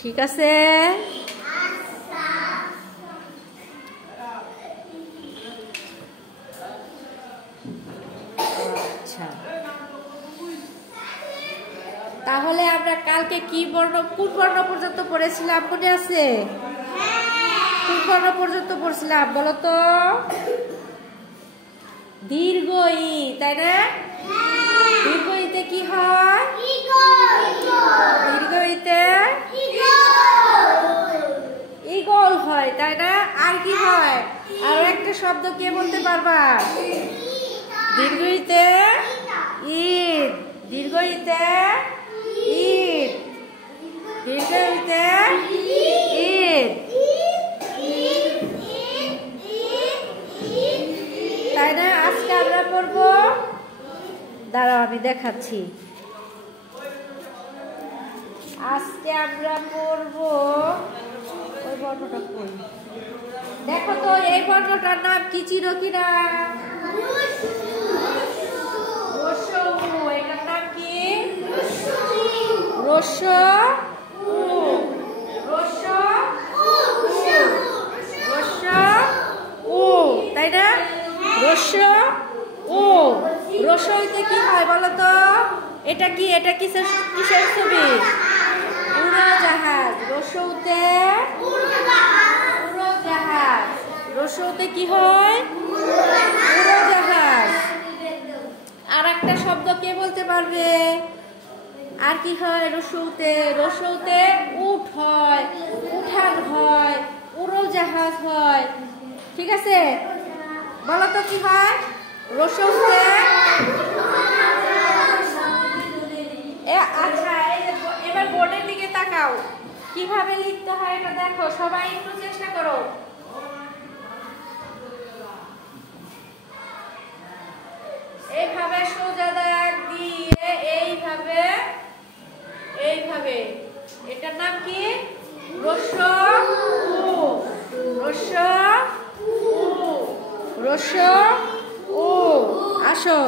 ঠিক আছে। আচ্ছা, তাহলে আমরা কালকে কি বর্ণ, কোন বর্ণ পর্যন্ত পড়েছিলাম মনে আছে? কোন বর্ণ পর্যন্ত পড়ছিলাম বলো তো? দীর্ঘ ই, তাই না? দীর্ঘ ইতে কি হয়? দীর্ঘ ইতে ঈগল হয়, তাই না? আর কি হয়? আরো একটা শব্দ কে বলতে পারবা? দীর্ঘ ইতে ঈদ, দীর্ঘ ইতে ঈদ, দীর্ঘ ইতে ঈদ, তাই না? আজকে আমরা পড়বো, দাঁড়াও আমি দেখাচ্ছি। আজকে আমরা পড়বো ওই বর্ণটা কই, দেখো তো এই বর্ণটার নাম কি চির কিনা? রস্য উ, এটার নাম কি? রস্য উ, রস্য উ, রস্য উ, তাই না? রস্য উ, রস্য হইতে কি হয় বলো তো? এটা কি, এটা কিসের ছবি? উড়োজাহাজ। রস্য উতে উড়োজাহাজ, রস্য উতে কি হয়? উড়োজাহাজ। আর একটা শব্দ কে বলতে পারবে? আর কি হয় রস্য উতে? রস্য উতে উট হয়, উঠান হয়, উড়োজাহাজ হয়। ঠিক আছে, বলো তো কি হয় রস্য উতে? আচ্ছা, এবার বোর্ডের দিকে তাকাও, কিভাবে লিখতে হয় এটা দেখো, সবাই একটু চেষ্টা করো। এইভাবে সোজা দাগ দিয়ে এইভাবে এইভাবে, এটার নাম কি? রস্য উ, রস্য উ, রস্য উ। আসো।